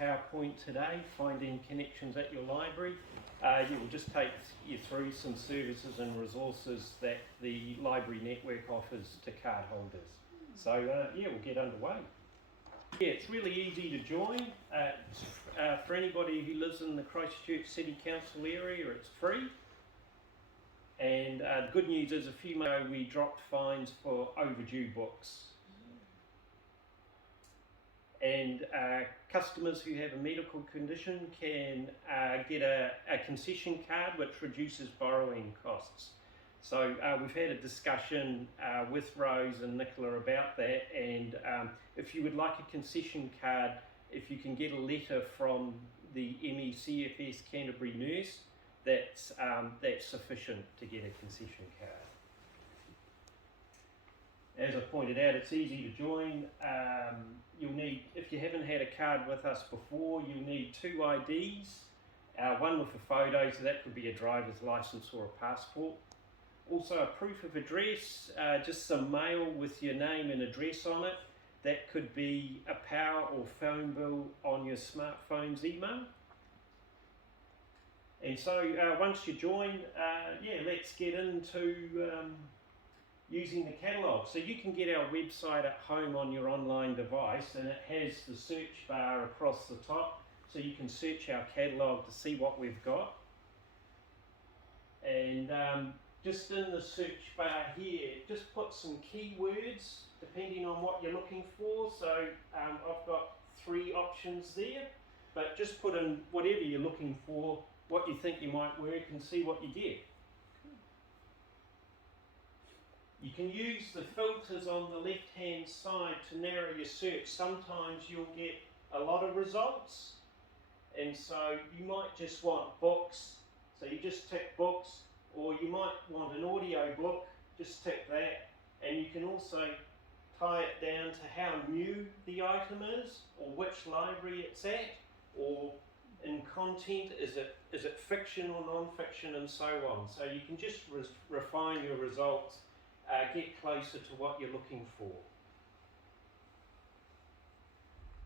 PowerPoint today, finding connections at your library. It will just take you through some services and resources that the library network offers to card holders. So we'll get underway. Yeah, it's really easy to join. For anybody who lives in the Christchurch City Council area, it's free. And the good news is a few months ago we dropped fines for overdue books. And customers who have a medical condition can get a concession card which reduces borrowing costs. So we've had a discussion with Rose and Nicola about that, and if you would like a concession card, if you can get a letter from the MECFS Canterbury nurse, that's sufficient to get a concession card. As I pointed out, it's easy to join. You'll need, if you haven't had a card with us before, you'll need 2 IDs, one with a photo, so that could be a driver's license or a passport. Also a proof of address, just some mail with your name and address on it. That could be a power or phone bill on your smartphone's email. And so once you join, let's get into using the catalogue. So you can get our website at home on your online device, and it has the search bar across the top, so you can search our catalogue to see what we've got. And just in the search bar here, just put some keywords depending on what you're looking for. So I've got 3 options there, but just put in whatever you're looking for, what you think you might work, and see what you get. You can use the filters on the left hand side to narrow your search. Sometimes you'll get a lot of results, and so you might just want books, so you just tick books, or you might want an audio book, just tick that, and you can also tie it down to how new the item is, or which library it's at, or in content, is it fiction or non-fiction, and so on. So you can just refine your results, get closer to what you're looking for.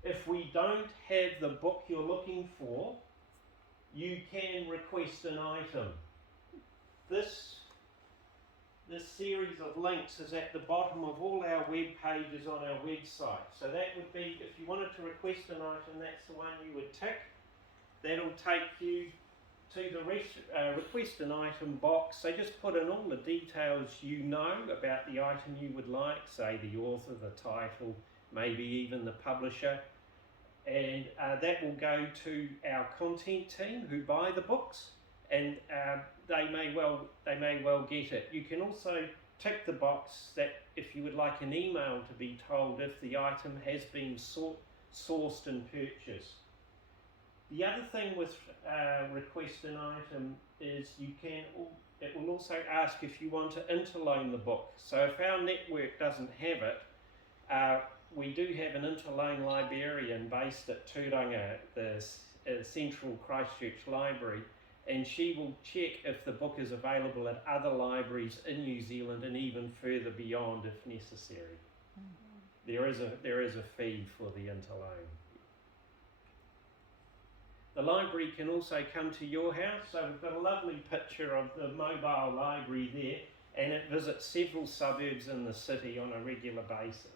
If we don't have the book you're looking for, you can request an item. This series of links is at the bottom of all our web pages on our website. So that would be, if you wanted to request an item, that's the one you would tick. That'll take you to the request an item box. So just put in all the details you know about the item you would like, say the author, the title, maybe even the publisher, and that will go to our content team who buy the books, and they may well get it. You can also tick the box that if you would like an email to be told if the item has been sourced and purchased. The other thing with request an item is it will also ask if you want to interloan the book. So if our network doesn't have it, we do have an Interloan librarian based at Turanga, the Central Christchurch Library, and she will check if the book is available at other libraries in New Zealand and even further beyond if necessary. Mm-hmm. There is a fee for the interloan. The library can also come to your house, so we've got a lovely picture of the mobile library there, and it visits several suburbs in the city on a regular basis.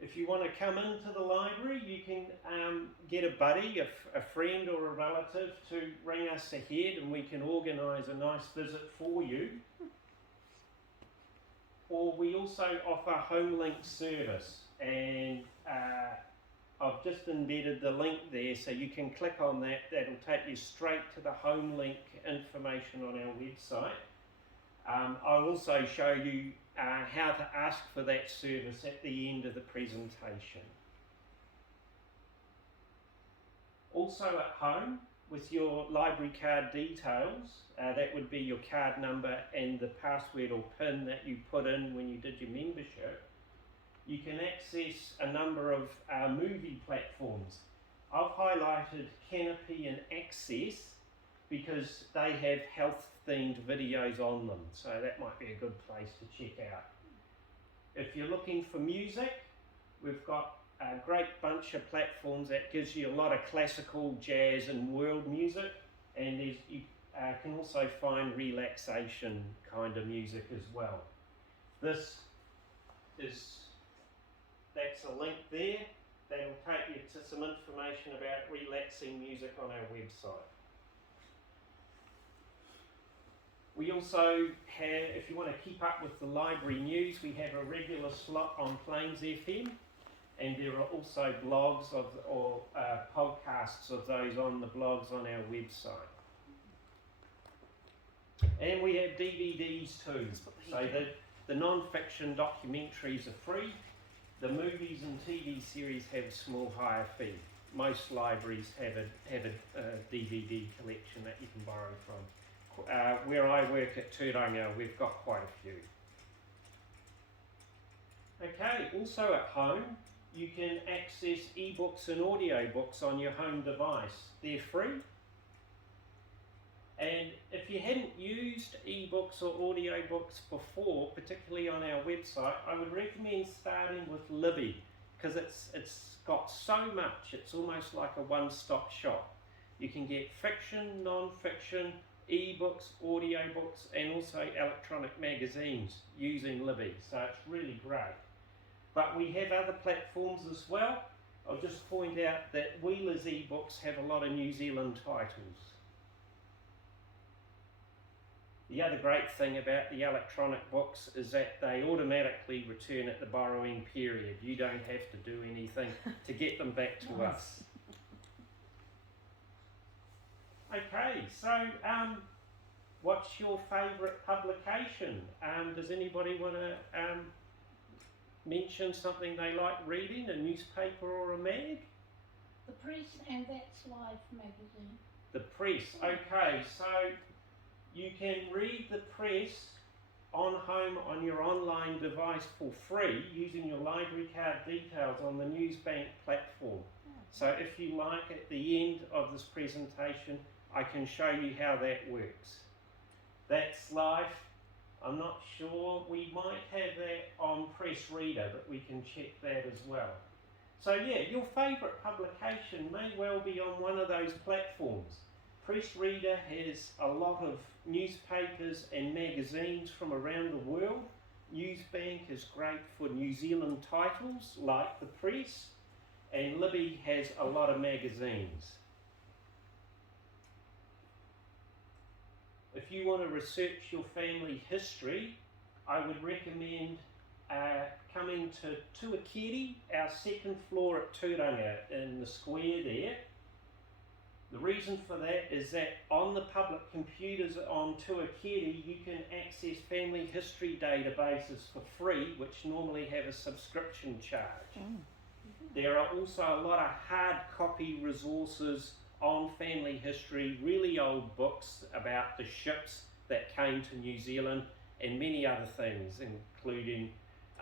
If you want to come into the library, you can get a buddy, a friend or a relative to ring us ahead, and we can organise a nice visit for you. Or we also offer home link service, and I've just embedded the link there, so you can click on that. That'll take you straight to the home link information on our website. I'll also show you how to ask for that service at the end of the presentation. Also at home, with your library card details, that would be your card number and the password or PIN that you put in when you did your membership, you can access a number of movie platforms. I've highlighted Canopy and Access because they have health-themed videos on them, so that might be a good place to check out. If you're looking for music, we've got a great bunch of platforms that gives you a lot of classical, jazz and world music, and you can also find relaxation kind of music as well. That's a link there that'll take you to some information about relaxing music on our website. We also have, if you want to keep up with the library news, we have a regular slot on Plains FM, and there are also blogs or podcasts of those on the blogs on our website. And we have DVDs too, so the non-fiction documentaries are free. The movies and TV series have a small higher fee. Most libraries have a DVD collection that you can borrow from. Where I work at Turanga, we've got quite a few. Okay, also at home, you can access eBooks and audiobooks on your home device. They're free. And if you hadn't used eBooks or audiobooks before, particularly on our website, I would recommend starting with Libby, because it's got so much, it's almost like a one-stop shop. You can get fiction, non-fiction, eBooks, audiobooks, and also electronic magazines using Libby, so it's really great. But we have other platforms as well. I'll just point out that Wheeler's eBooks have a lot of New Zealand titles. The other great thing about the electronic books is that they automatically return at the borrowing period. You don't have to do anything to get them back to us. Okay, so what's your favourite publication? Does anybody want to mention something they like reading, a newspaper or a mag? The Press and That's Life magazine. The Press, okay, so you can read the Press on home on your online device for free using your library card details on the NewsBank platform. So if you like, at the end of this presentation, I can show you how that works. That's Life. I'm not sure. We might have that on Press Reader, but we can check that as well. So yeah, your favourite publication may well be on one of those platforms. Press Reader has a lot of newspapers and magazines from around the world. NewsBank is great for New Zealand titles like the Press, and Libby has a lot of magazines. If you want to research your family history, I would recommend coming to Tuakiri, our second floor at Turanga in the square there. The reason for that is that on the public computers on Tuakiri, you can access family history databases for free, which normally have a subscription charge. There are also a lot of hard copy resources on family history, really old books about the ships that came to New Zealand and many other things, including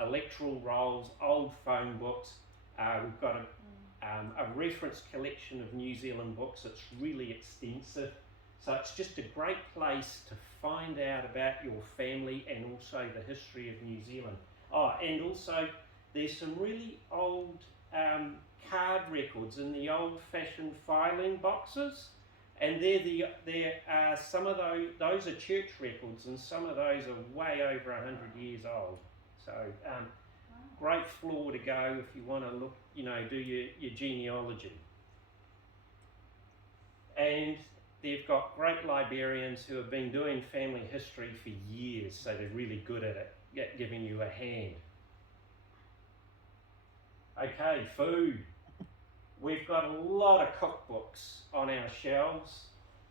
electoral rolls, old phone books. We've got a reference collection of New Zealand books that's really extensive. So it's just a great place to find out about your family and also the history of New Zealand. Oh, and also there's some really old card records in the old-fashioned filing boxes, and they're some of those are church records, and some of those are way over 100 years old. So great floor to go if you want to look, do your genealogy. And they've got great librarians who have been doing family history for years, so they're really good at it, at giving you a hand. Okay, food. We've got a lot of cookbooks on our shelves.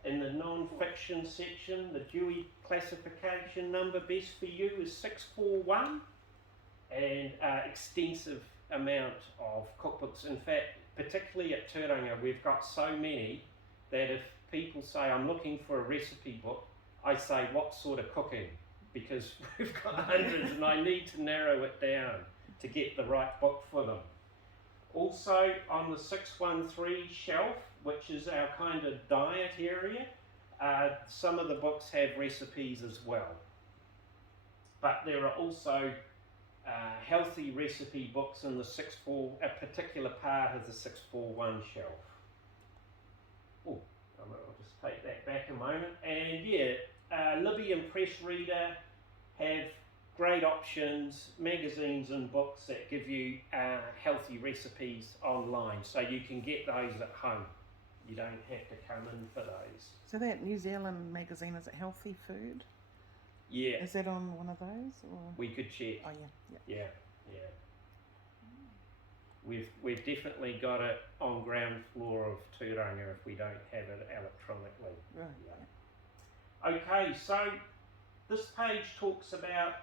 In the non-fiction section, the Dewey classification number best for you is 641, and extensive amount of cookbooks. In fact, particularly at Turanga, we've got so many that if people say, I'm looking for a recipe book, I say, what sort of cooking? Because we've got hundreds and I need to narrow it down to get the right book for them. Also on the 613 shelf, which is our kind of diet area, some of the books have recipes as well. But there are also healthy recipe books in the a particular part of the 641 shelf. Oh, I'll just take that back a moment. And yeah, Libby and Press Reader have great options, magazines and books that give you healthy recipes online, so you can get those at home. You don't have to come in for those. So that New Zealand magazine, is it Healthy Food? Yeah. Is that on one of those? Or? We could check. Oh yeah. We've definitely got it on ground floor of Tūranga if we don't have it electronically. Right. Yeah. Okay, so this page talks about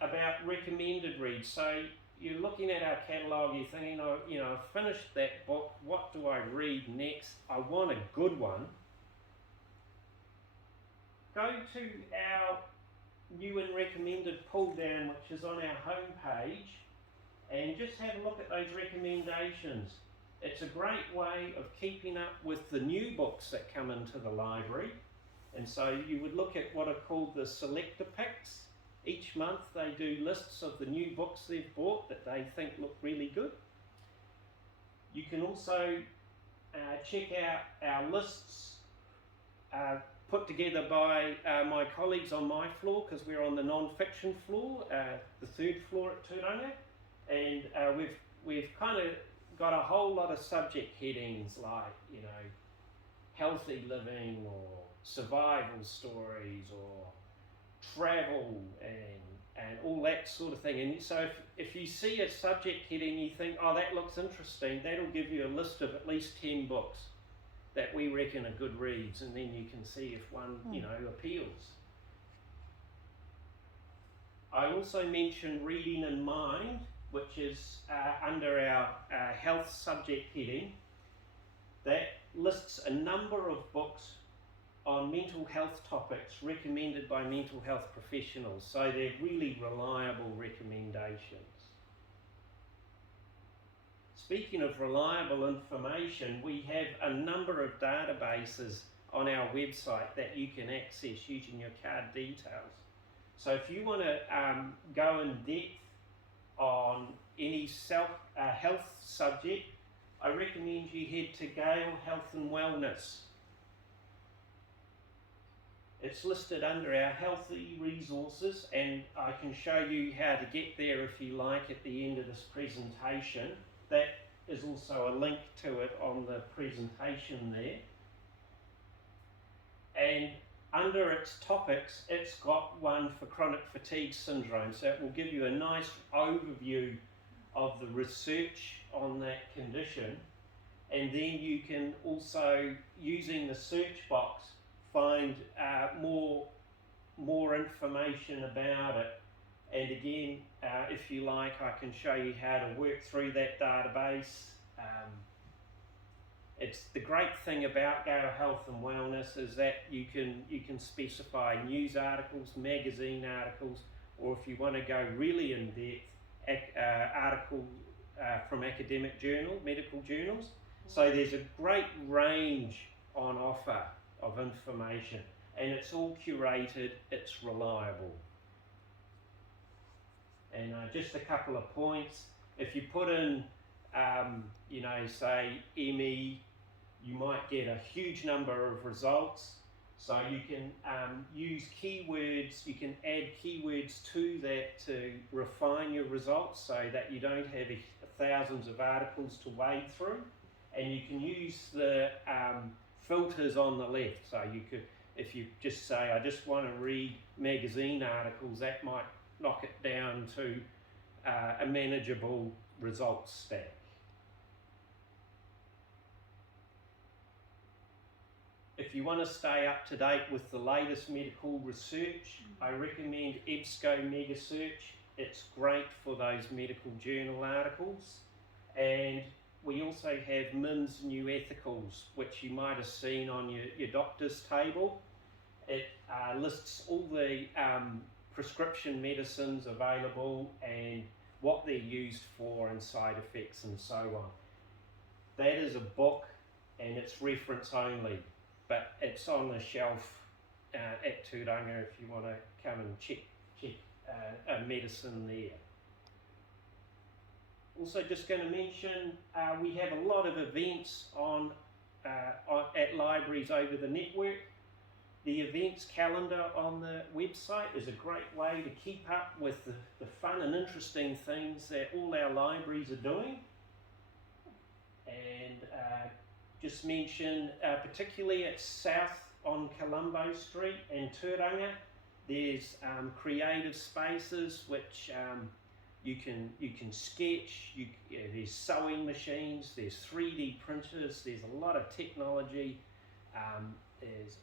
about recommended reads. So you're looking at our catalogue, you're thinking, I've finished that book, what do I read next? I want a good one. Go to our new and recommended pull down, which is on our home page, and just have a look at those recommendations. It's a great way of keeping up with the new books that come into the library. And so you would look at what are called the selector picks. Each month they do lists of the new books they've bought that they think look really good. You can also check out our lists put together by my colleagues on my floor, because we're on the non-fiction floor, the third floor at Tūranga, and we've kind of got a whole lot of subject headings like, healthy living or survival stories or travel and all that sort of thing. And so if you see a subject heading, you think, oh, that looks interesting, that'll give you a list of at least 10 books that we reckon are good reads, and then you can see if one, appeals. I also mentioned Reading in Mind, which is under our health subject heading. That lists a number of books on mental health topics recommended by mental health professionals, so they're really reliable recommendations. Speaking of reliable information, we have a number of databases on our website that you can access using your card details. So if you want to go in depth on any health subject, I recommend you head to Gale Health and Wellness. It's listed under our healthy resources, and I can show you how to get there if you like at the end of this presentation. That is also a link to it on the presentation there. And under its topics, it's got one for chronic fatigue syndrome, so it will give you a nice overview of the research on that condition, and then you can also, using the search box, find more information about it. And again, if you like, I can show you how to work through that database. It's the great thing about Gale Health and Wellness is that you can specify news articles, magazine articles, or if you want to go really in depth, articles from academic medical journals. So there's a great range on offer of information, and it's all curated, it's reliable. And just a couple of points. If you put in, say ME, you might get a huge number of results. So you can use keywords, you can add keywords to that to refine your results so that you don't have thousands of articles to wade through. And you can use the filters on the left. So you could, if you just say, I just want to read magazine articles, that might knock it down to a manageable results stack. If you want to stay up to date with the latest medical research, I recommend EBSCO Mega Search. It's great for those medical journal articles. And we also have MIN's New Ethicals, which you might have seen on your doctor's table. It lists all the prescription medicines available and what they're used for and side effects and so on. That is a book and it's reference only, but it's on the shelf at Tūranga if you want to come and check a medicine there. Also, just going to mention we have a lot of events at libraries over the network. The events calendar on the website is a great way to keep up with the fun and interesting things that all our libraries are doing. And just mention, particularly at South on Colombo Street and Turanga, there's creative spaces which you can sketch. There's sewing machines, there's 3D printers, there's a lot of technology. There's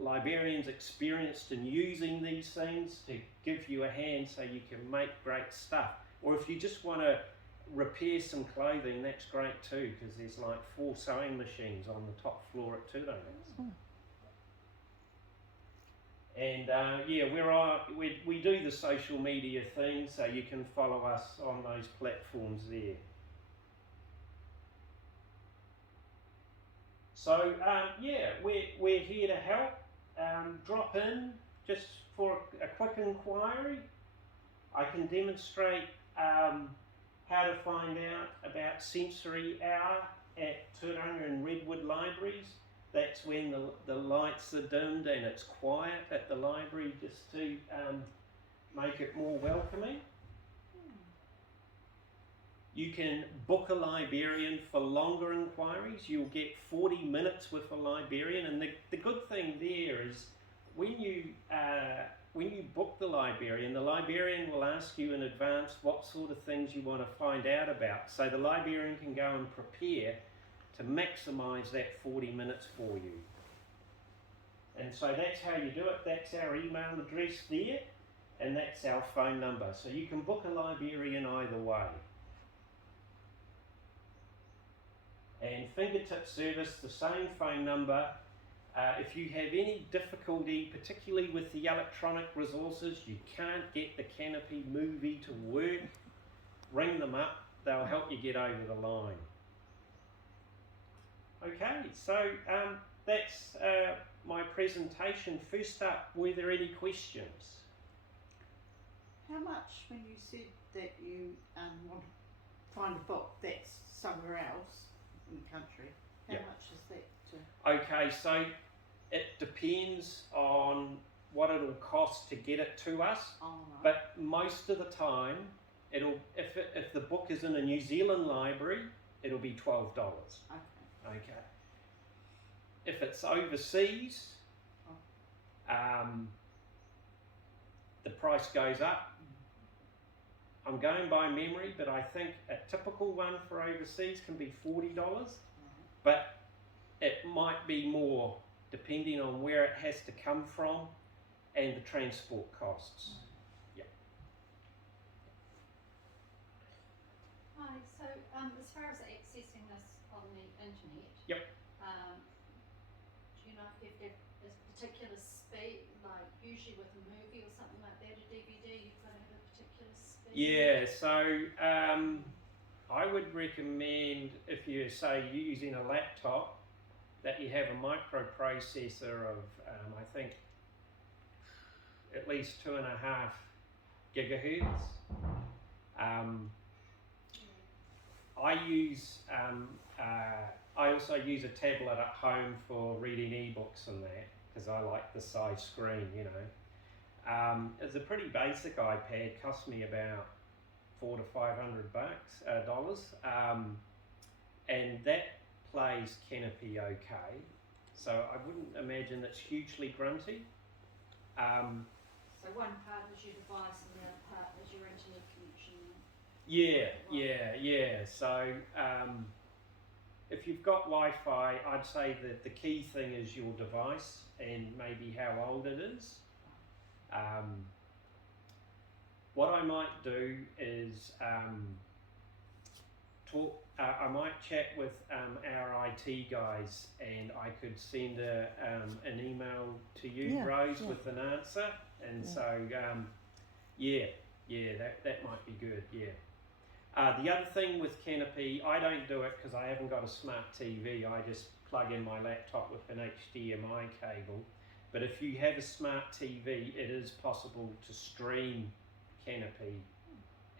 librarians experienced in using these things to give you a hand so you can make great stuff. Or if you just want to repair some clothing, that's great too, because there's like 4 sewing machines on the top floor at Turanga. And we do the social media thing, so you can follow us on those platforms there. So we're here to help. Drop in just for a quick inquiry. I can demonstrate how to find out about sensory hour at Turanga and Redwood Libraries. That's when the lights are dimmed and it's quiet at the library, just to make it more welcoming. You can book a librarian for longer inquiries. You'll get 40 minutes with a librarian, and the good thing there is when you book the librarian will ask you in advance what sort of things you want to find out about, so the librarian can go and prepare to maximise that 40 minutes for you. And so that's how you do it. That's our email address there, and that's our phone number. So you can book a librarian either way. And fingertip service, the same phone number. If you have any difficulty, particularly with the electronic resources, you can't get the Canopy movie to work, ring them up. They'll help you get over the line. Okay, so that's my presentation. First up, were there any questions? How much, when you said that you want to find a book that's somewhere else in the country, how much is that? Okay, so it depends on what it'll cost to get it to us. Oh, right. But most of the time, if the book is in a New Zealand library, it'll be $12. Okay. If it's overseas, the price goes up. I'm going by memory, but I think a typical one for overseas can be $40, but it might be more depending on where it has to come from and the transport costs. Hi, so as far as accessing this on the internet, do you know if there's a particular speed, like usually with a movie or something like that, a DVD, you've got to have a particular speed? Yeah, so I would recommend, if you're, say, using a laptop, that you have a microprocessor of, I think, at least 2.5 gigahertz. I also use a tablet at home for reading eBooks and that, because I like the size screen, you know. It's a pretty basic iPad, cost me about $400 to $500, and that plays Canopy okay. So I wouldn't imagine it's hugely grunty. So one part is your device and the other part is your internet connection. Yeah. So if you've got Wi-Fi, I'd say that the key thing is your device and maybe how old it is. What I might do is I might chat with our IT guys, and I could send an email to you, Rose, with an answer. And so, that might be good, The other thing with Canopy, I don't do it because I haven't got a smart TV. I just plug in my laptop with an HDMI cable. But if you have a smart TV, it is possible to stream Canopy,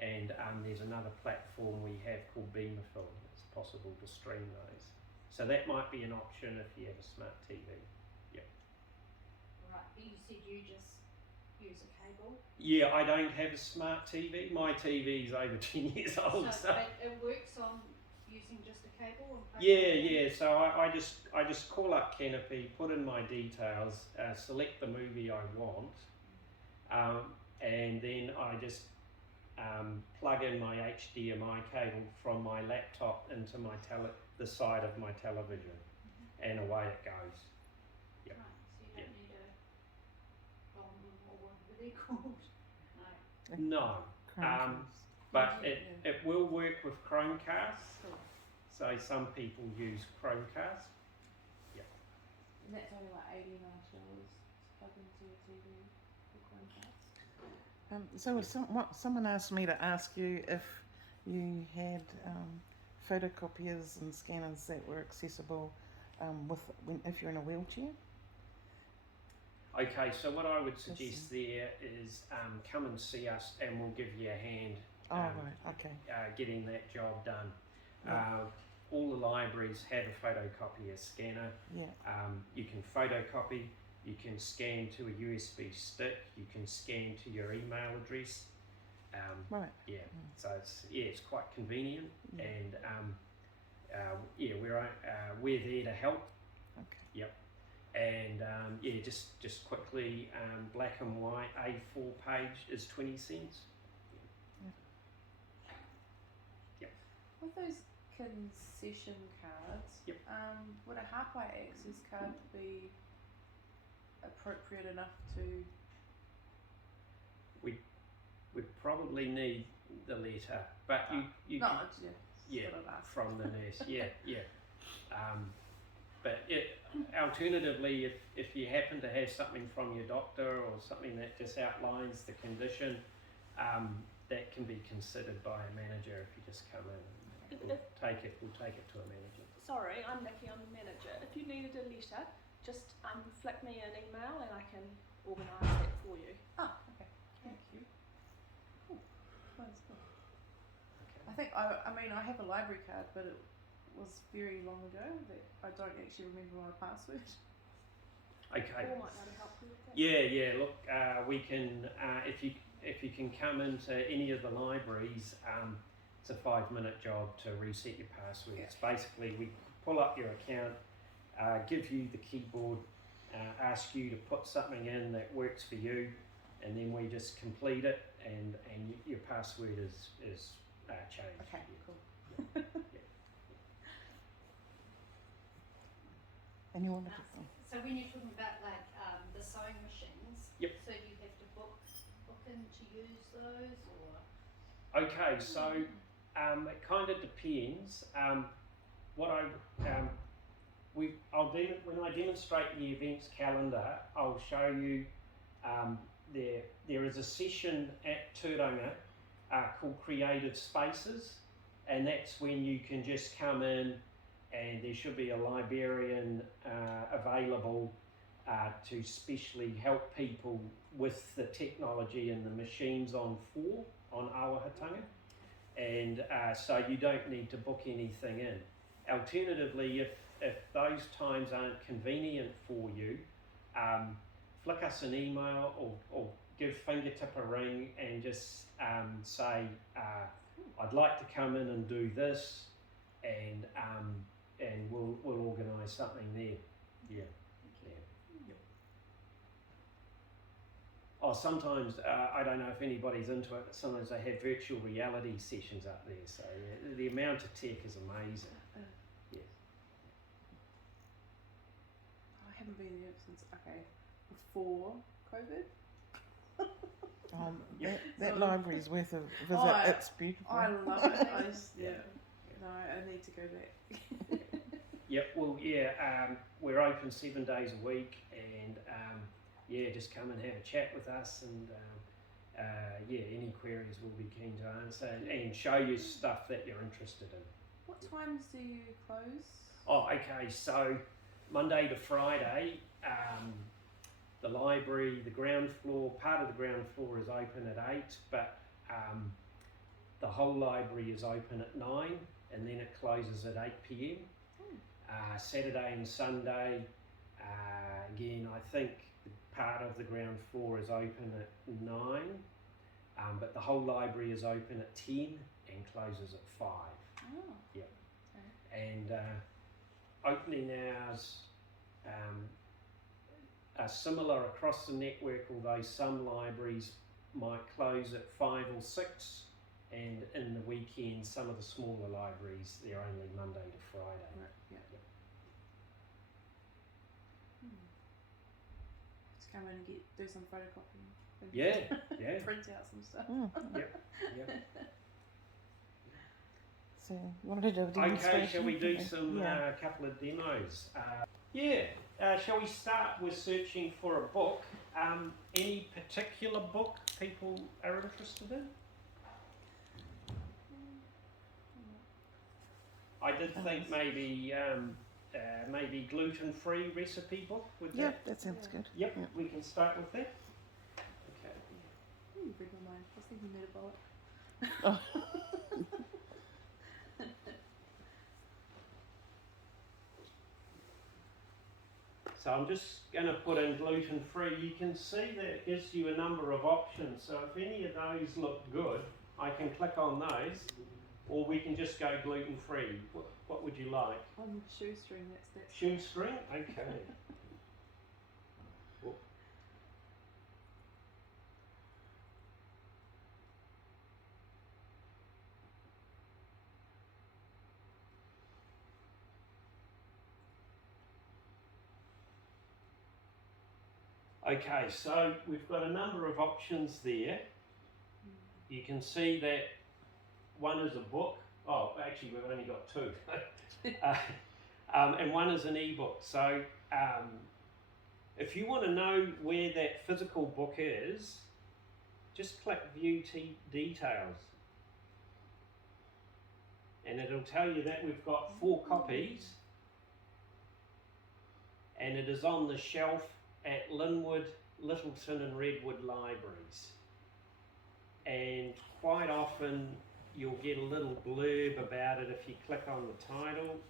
and there's another platform we have called Beamerfilm. It's possible to stream those. So that might be an option if you have a smart TV. Right, but you said you just use a cable. Yeah, I don't have a smart TV. My TV's over 10 years old. So it works on using just a cable? And plug Yeah, it in? yeah. So I just call up Canopy, put in my details, select the movie I want, and then I just plug in my HDMI cable from my laptop into my the side of my television, and away it goes. Yep. Right, so you don't need a or whatever they're called. No, but it will work with Chromecast. Cool. So some people use Chromecast. And that's only like $89 to plug into your TV for Chromecast. So someone asked me to ask you if you had photocopiers and scanners that were accessible if you're in a wheelchair. Okay, so what I would suggest there is come and see us, and we'll give you a hand Right, okay. getting that job done. Yeah. All the libraries have a photocopier scanner. Yeah. You can photocopy, you can scan to a USB stick, you can scan to your email address. Right. Yeah, so it's quite convenient, Yeah. and we're there to help. Okay. Yep. And just quickly, black and white A4 page is 20 cents. With those concession cards, Yep. Would a halfway access card be appropriate enough to? We'd probably need the letter, but you No, can, it's just yeah, sort of ask. from the nurse, yeah. But alternatively, if you happen to have something from your doctor or something that just outlines the condition, that can be considered by a manager if you just come in. We'll take it to a manager. Sorry, I'm Nikki, I'm the manager. If you needed a letter, just flick me an email and I can organise that for you. Ah, okay. Thank you. Cool. That's cool. Okay. I think I mean I have a library card, but it was very long ago that I don't actually remember my password. Okay. Paul might know to help you with that. Yeah. Look, we can if you can come into any of the libraries. It's a 5-minute job to reset your password. It's basically we pull up your account, give you the keyboard, ask you to put something in that works for you, and then we just complete it, and your password is changed. Okay, cool. And you want to? So when you're talking about like the sewing machines, Yep. so do you have to book in to use those, or? Okay, so it kind of depends. When I demonstrate the events calendar, I'll show you there is a session at Turanga called Creative Spaces, and that's when you can just come in and there should be a librarian available to specially help people with the technology and the machines on Awahatanga. And so you don't need to book anything in. Alternatively, if those times aren't convenient for you, flick us an email or give Fingertip a ring and just say, I'd like to come in and do this, and we'll organise something there. Yeah. Oh, sometimes, I don't know if anybody's into it, but sometimes they have virtual reality sessions up there. So the amount of tech is amazing. Yeah. I haven't been there since before COVID. That library's worth a visit. Oh, It's beautiful. I love it. Yeah. No, I need to go back. Yep. Well, we're open 7 days a week, and just come and have a chat with us, and any queries we'll be keen to answer and show you stuff that you're interested in. What times do you close? Oh, okay. So Monday to Friday, The library, the ground floor, part of the ground floor is open at 8, but the whole library is open at 9, and then it closes at 8 p.m. Saturday and Sunday, again, I think part of the ground floor is open at 9, but the whole library is open at 10 and closes at 5. Oh. Yep. Okay. And opening hours are similar across the network, although some libraries might close at 5 or 6, and in the weekend some of the smaller libraries, they're only Monday to Friday. Right. Yeah. Yep. Just come in and do some photocopying. And Yeah. print out some stuff. Yep. So you wanted to do a demonstration? Okay, shall we do Okay. some Yeah. couple of demos? Shall we start with searching for a book? Any particular book people are interested in? I did think maybe gluten-free recipe book. Would Yeah, that? that sounds good. Yep, Yeah. we can start with that. Okay. Ooh, you read my mind. I was thinking metabolic. So I'm just going to put in gluten-free. You can see that it gives you a number of options. So if any of those look good, I can click on those, or we can just go gluten-free. What would you like? Shoestring, that's Shoestring? Okay. Okay, so we've got a number of options there. You can see that one is a book. Oh, actually, we've only got 2. And one is an ebook. So if you want to know where that physical book is, just click View Details. And it'll tell you that we've got 4 copies. And it is on the shelf at Linwood, Littleton and Redwood libraries. And quite often you'll get a little blurb about it if you click on the title.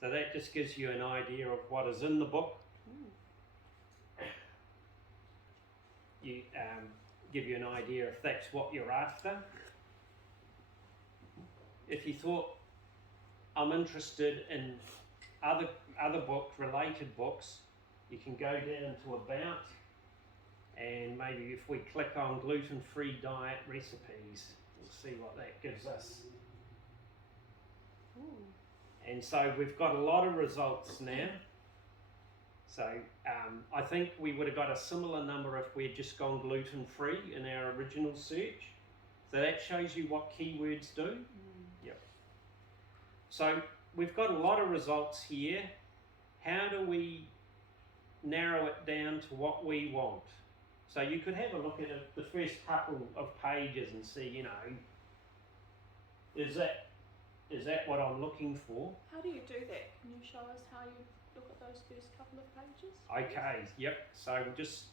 So that just gives you an idea of what is in the book. You give you an idea if that's what you're after. If you thought, I'm interested in other book related books, you can go down to About, and maybe if we click on gluten-free diet recipes, we'll see what that gives us. Ooh. And so we've got a lot of results now. So I think we would have got a similar number if we'd just gone gluten-free in our original search. So that shows you what keywords do. Yep. So we've got a lot of results here. How do we narrow it down to what we want? So you could have a look at the first couple of pages and see, you know, is that what I'm looking for? How do you do that? Can you show us how you look at those first couple of pages? Okay, yep. So this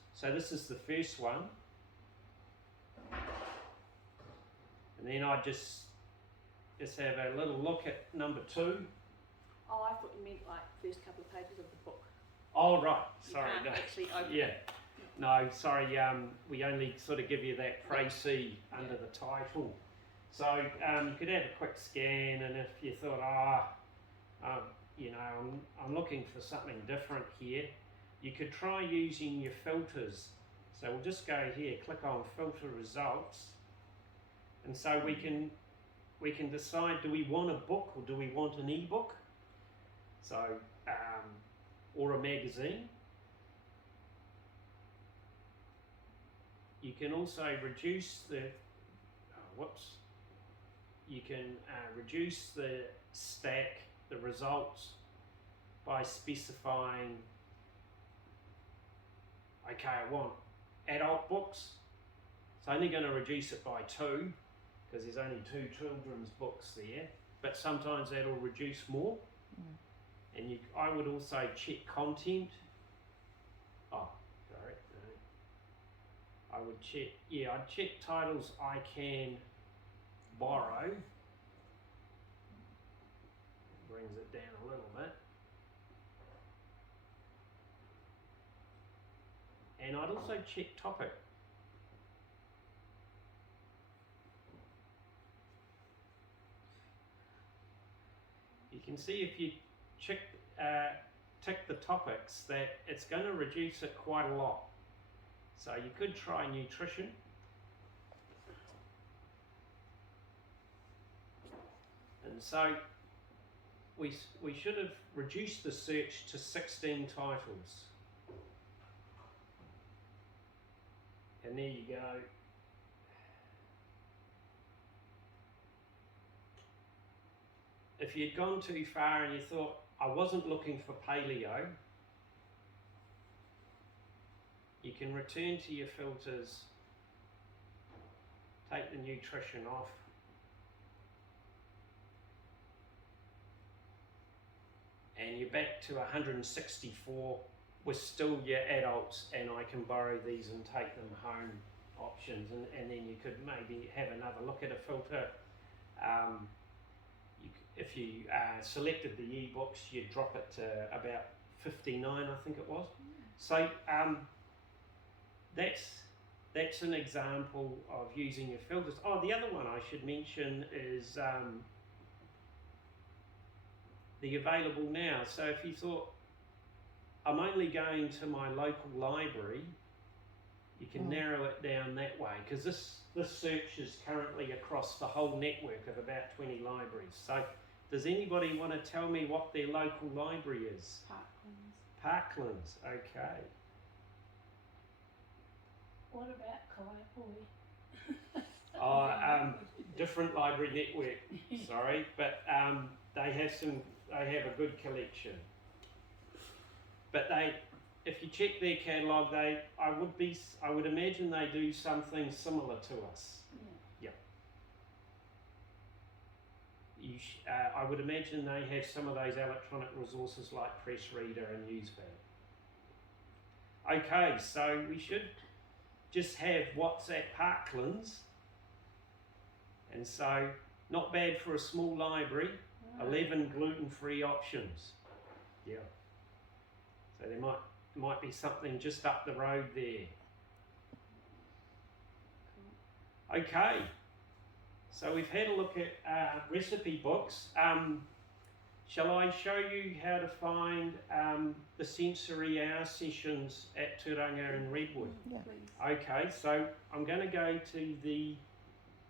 is the first one. And then I just have a little look at number 2. Oh, I thought you meant like first couple of pages of the book. Oh, right. Sorry. You can't actually open Yeah. it. No, sorry. We only sort of give you that précis under the title. So you could have a quick scan, and if you thought, you know, I'm looking for something different here, you could try using your filters. So we'll just go here, click on Filter Results, and so we can decide, do we want a book or do we want an ebook? So, or a magazine. You can also reduce the, you can reduce the stack, the results, by specifying, okay, I want adult books. It's only going to reduce it by 2, because there's only 2 children's books there, but sometimes that'll reduce more. And I would also check content. Oh, sorry. No. I would check, I'd check titles I can borrow. Brings it down a little bit. And I'd also check topic. You can see if you tick the topics that it's going to reduce it quite a lot. So you could try nutrition. And so we should have reduced the search to 16 titles. And there you go. If you'd gone too far and you thought, I wasn't looking for paleo, you can return to your filters, take the nutrition off, and you're back to 164 with still your adults and I can borrow these and take them home options, and then you could maybe have another look at a filter. If you selected the eBooks, you'd drop it to about 59, I think it was. So that's an example of using your filters. Oh, the other one I should mention is the available now. So if you thought, I'm only going to my local library, you can narrow it down that way, because this search is currently across the whole network of about 20 libraries. So does anybody want to tell me what their local library is? Parklands, okay. What about Kaiapoi? Different library network, sorry, but they have a good collection. But if you check their catalogue, I would imagine they do something similar to us. Yeah. I would imagine they have some of those electronic resources like Press Reader and NewsBank. Okay, so we should just have what's at Parklands, and so not bad for a small library. 11 gluten-free options. Yeah. So there might be something just up the road there. Okay. So we've had a look at recipe books. Shall I show you how to find the sensory hour sessions at Turanga and Redwood? Yeah. Okay, so I'm going to go to the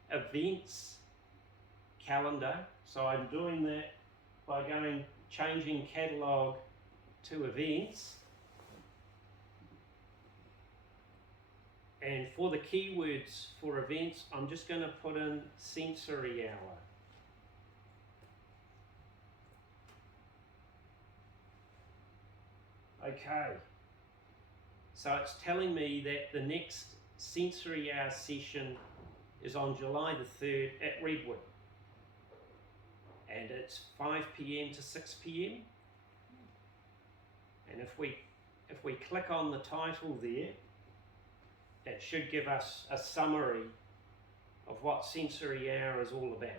events calendar. So I'm doing that by changing catalogue to events. And for the keywords for events, I'm just going to put in sensory hour. Okay, so it's telling me that the next sensory hour session is on July the 3rd at Redwood. And it's 5 p.m. to 6 p.m. And if we click on the title there, that should give us a summary of what sensory hour is all about.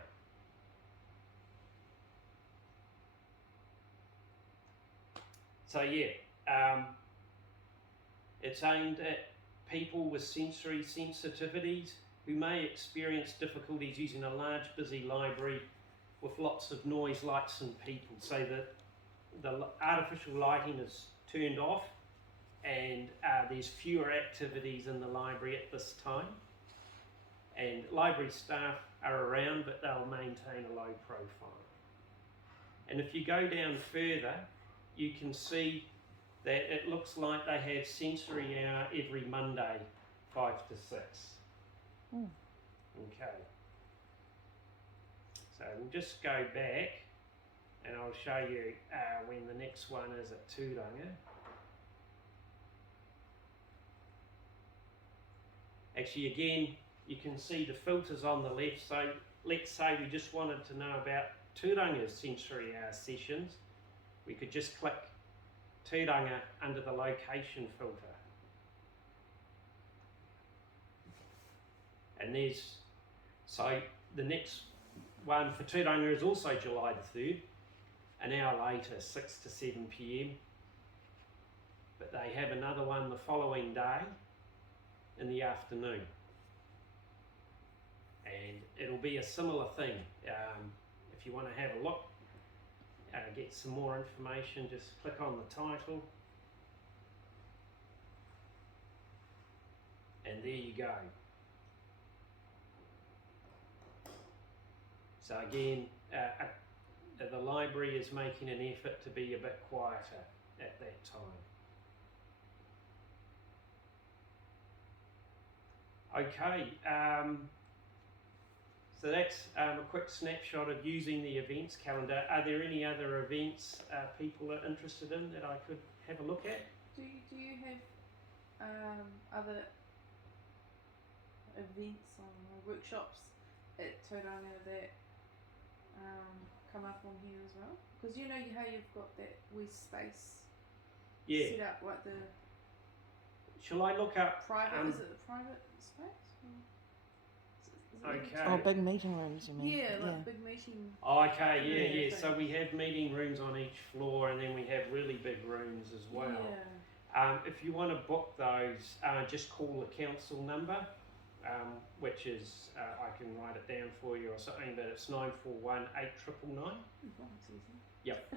So yeah, it's aimed at people with sensory sensitivities who may experience difficulties using a large, busy library with lots of noise, lights and people. So that the artificial lighting is turned off and there's fewer activities in the library at this time. And library staff are around, but they'll maintain a low profile. And if you go down further, you can see that it looks like they have sensory hour every Monday, 5 to 6. Okay. So we'll just go back and I'll show you when the next one is at Turanga. Actually, again, you can see the filters on the left. So let's say we just wanted to know about Turanga's sensory hour sessions. we could just click Tūranga under the location filter. And so the next one for Tūranga is also July the 3rd, an hour later, 6 to 7 p.m. But they have another one the following day in the afternoon. And it'll be a similar thing. If you want to have a look, get some more information, just click on the title. And there you go. So again, the library is making an effort to be a bit quieter at that time. Okay, so that's a quick snapshot of using the events calendar. Are there any other events people are interested in that I could have a look at? Do you have other events or workshops at Tauranga that come up on here as well? Because you know how you've got that West space set up, like the Shall I look up private, is it the private space? Okay. Oh, big meeting rooms, you mean? Yeah, like big meeting. Okay, Yeah, yeah. So we have meeting rooms on each floor, and then we have really big rooms as well. Yeah. If you want to book those, just call the council number, which is, I can write it down for you or something, but it's 941 8999. Yep.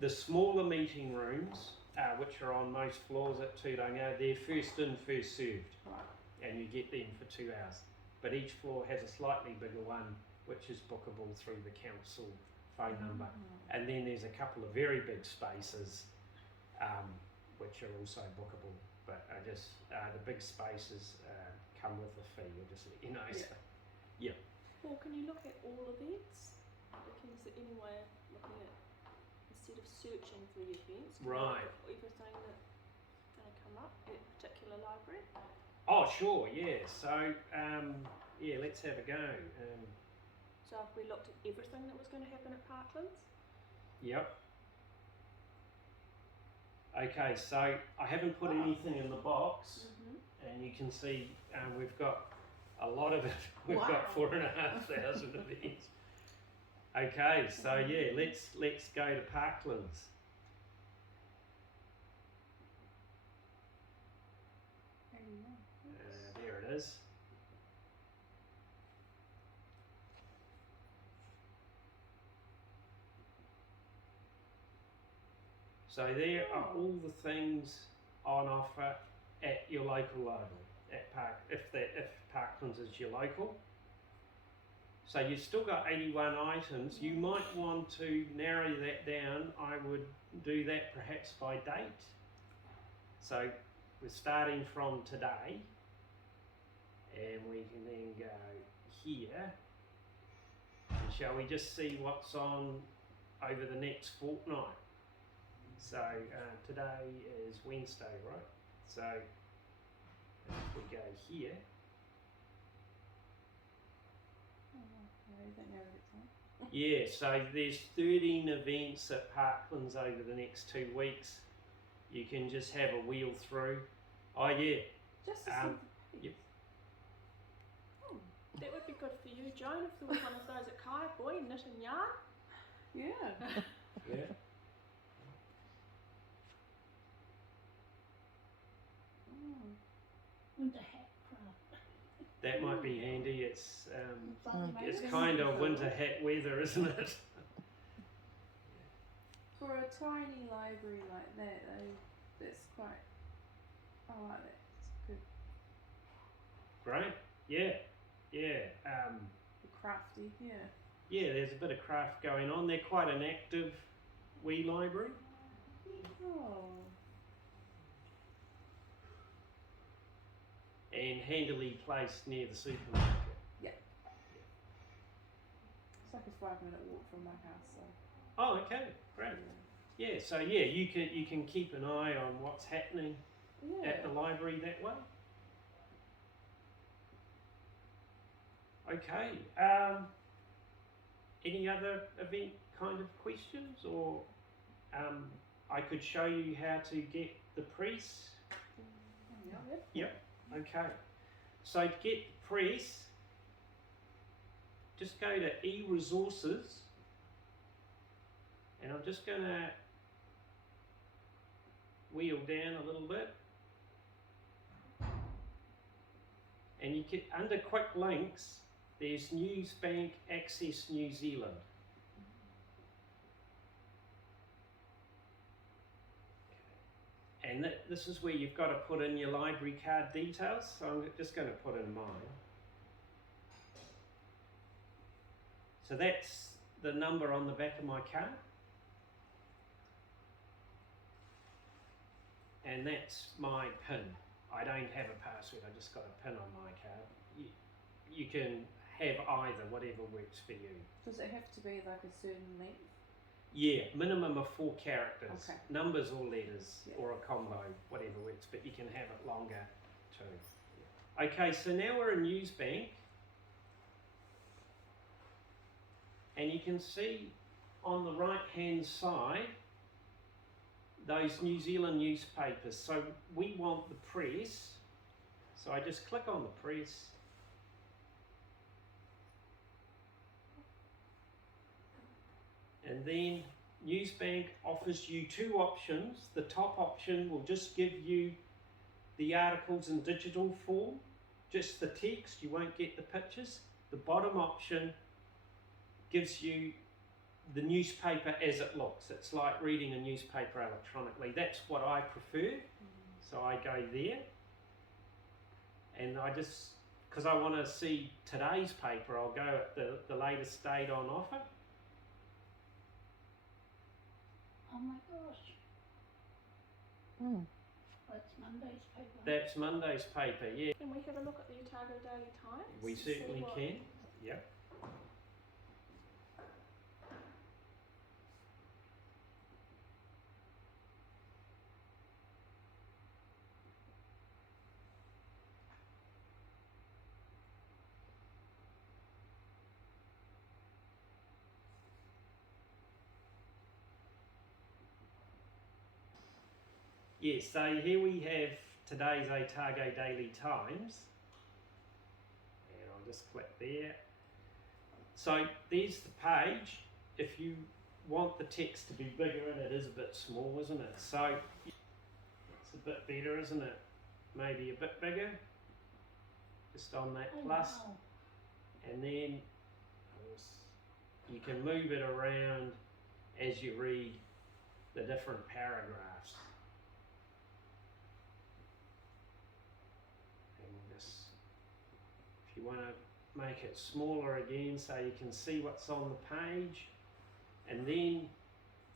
The smaller meeting rooms, which are on most floors at Tūranga, they're first in, first served, Right. and you get them for 2 hours. But each floor has a slightly bigger one, which is bookable through the council phone number. And then there's a couple of very big spaces, which are also bookable. But the big spaces come with a fee, I'll just let you know. Yeah. So, yeah. Well, can you look at all events? Is there any way of looking at, instead of searching for the events, can you Right. look at everything that's going to come up at a particular library? Oh, sure, yeah. So, let's have a go. So if we looked at everything that was going to happen at Parklands? Yep. Okay, so I haven't put anything in the box, and you can see we've got a lot of it. We've got 4,500 events. Okay, so yeah, let's go to Parklands. There it is. So there are all the things on offer at your local library at if Parklands is your local. So you've still got 81 items. You might want to narrow that down. I would do that perhaps by date. So we're starting from today, and we can then go here. And shall we just see what's on over the next fortnight? So today is Wednesday, right? So if we go here, yeah, so there's 13 events at Parklands over the next 2 weeks. You can just have a wheel through. Oh yeah. Just Yep. That would be good for you, Joan, if there was one of those at Kaiapoi, knit and yarn. Yeah. Yeah. Winter hat craft. That might be handy. It's It's kind of winter hat weather, isn't it? For a tiny library like that, that's quite. I like that. It's good. Great. Yeah. Yeah. Crafty. Yeah. Yeah, there's a bit of craft going on. They're quite an active wee library. Oh. And handily placed near the supermarket. Yeah. It's like a 5-minute walk from my house, so. Oh, okay, great. Yeah, so yeah, you can keep an eye on what's happening Yeah. at the library that way. Okay. Any other event kind of questions or? I could show you how to get the press. Okay. So to get the press, just go to e-resources, and I'm just going to wheel down a little bit, and you can, under quick links, there's NewsBank Access New Zealand. And this is where you've got to put in your library card details, so I'm just going to put in mine. So that's the number on the back of my card. And that's my PIN. I don't have a password, I just got a PIN on my card. You can have either, whatever works for you. Does it have to be like a certain length? Yeah, minimum of 4 characters. Okay. Numbers or letters, Yeah. or a combo, whatever works, but you can have it longer too. Okay, so now we're in NewsBank. And you can see on the right hand side those New Zealand newspapers. So we want the press. So I just click on the press. And then NewsBank offers you 2 options. The top option will just give you the articles in digital form, just the text, you won't get the pictures. The bottom option gives you the newspaper as it looks. It's like reading a newspaper electronically. That's what I prefer. So I go there, and I just, because I want to see today's paper, I'll go at the latest date on offer. Oh my gosh, Mm. that's Monday's paper. That's Monday's paper, yeah. Can we have a look at the Otago Daily Times? We to see certainly what- can. Yep. Yes, so here we have today's Otago Daily Times. And I'll just click there. So there's the page. If you want the text to be bigger, and it is a bit small, isn't it? So it's a bit better, isn't it? Maybe a bit bigger. Just on that Oh, plus. wow. And then you can move it around as you read the different paragraphs. And just, if you want to make it smaller again so you can see what's on the page, and then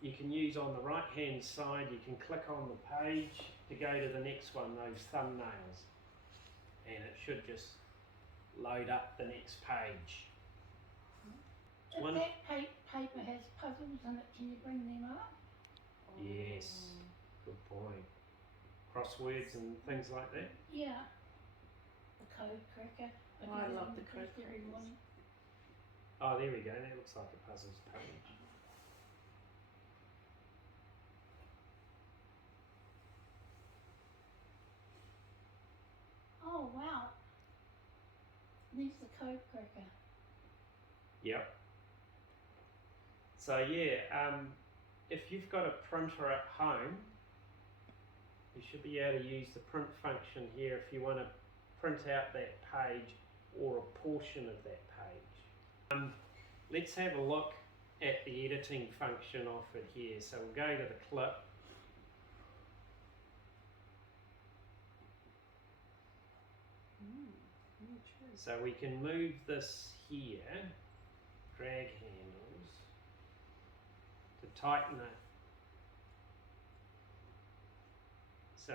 you can use on the right hand side, you can click on the page to go to the next one, those thumbnails, and it should just load up the next page. If One- that paper has puzzles in it, can you bring them up? Yes, good point. Crosswords and things like that. Yeah. The code cracker. Oh, I do love that the in code every crackers. morning. Oh, there we go. That looks like a puzzles page. Oh wow. There's the code cracker. Yep. So yeah, if you've got a printer at home, you should be able to use the print function here if you want to print out that page or a portion of that page. Let's have a look at the editing function offered here. So we'll go to the clip. So we can move this here, drag handles, to tighten it. So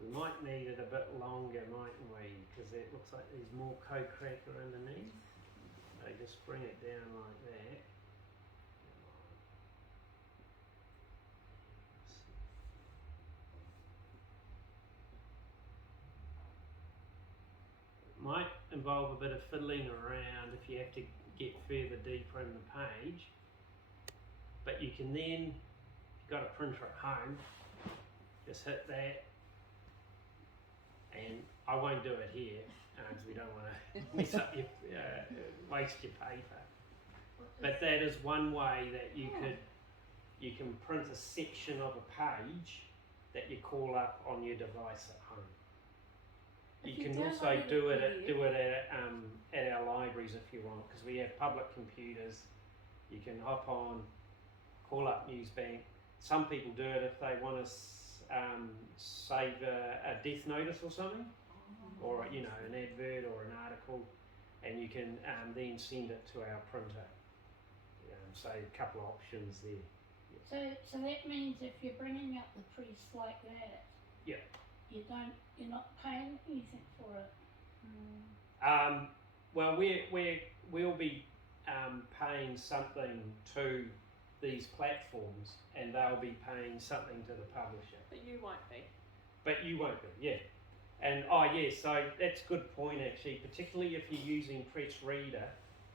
we might need it a bit longer, mightn't we? Because it looks like there's more code cracker underneath. So just bring it down like that. Might involve a bit of fiddling around if you have to get further deeper in the page. But you can then, if you've got a printer at home, just hit that, and I won't do it here because we don't want to mess up your, waste your paper. But that is one way that you can print a section of a page that you call up on your device at home. If You you can also download do it it at our libraries if you want, because we have public computers. You can hop on, call up NewsBank. Some people do it if they want to save a death notice or something, or an advert or an article, and you can then send it to our printer. So a couple of options there. So that means if you're bringing up the press like that, Yeah. you're not paying anything for it. Well, we'll be paying something to these platforms, and they'll be paying something to the publisher. But you won't be. But you won't be, yeah. And so that's a good point actually, particularly if you're using Press Reader.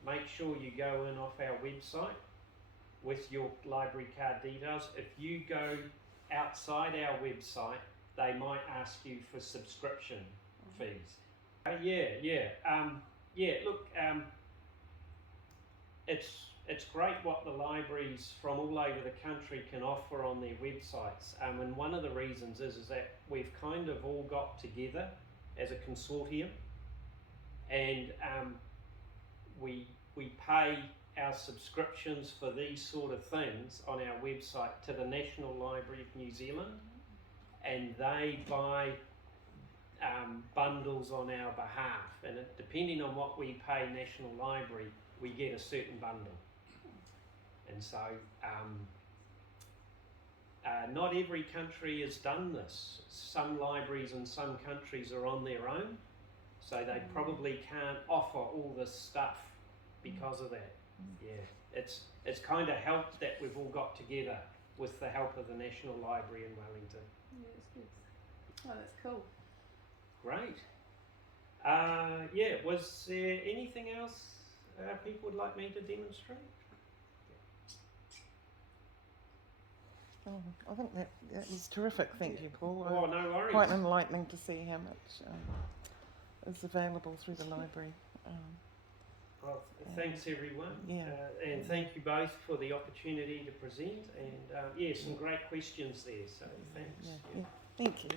Make sure you go in off our website with your library card details. If you go outside our website, they might ask you for subscription fees. Look, it's great what the libraries from all over the country can offer on their websites. And one of the reasons is that we've kind of all got together as a consortium, and we pay our subscriptions for these sort of things on our website to the National Library of New Zealand, and they buy bundles on our behalf, and depending on what we pay National Library, we get a certain bundle. And so not every country has done this. Some libraries in some countries are on their own, so they probably can't offer all this stuff because of that. Yeah, it's kind of helped that we've all got together with the help of the National Library in Wellington. Yeah, it's good. Oh, that's cool. Great. Was there anything else people would like me to demonstrate? Oh, I think that was terrific. Thank you, Paul. Oh, no worries. Quite enlightening to see how much is available through the library. Well, thanks everyone. Yeah. And thank you both for the opportunity to present, and some great questions there, so thanks. Yeah. Thank you.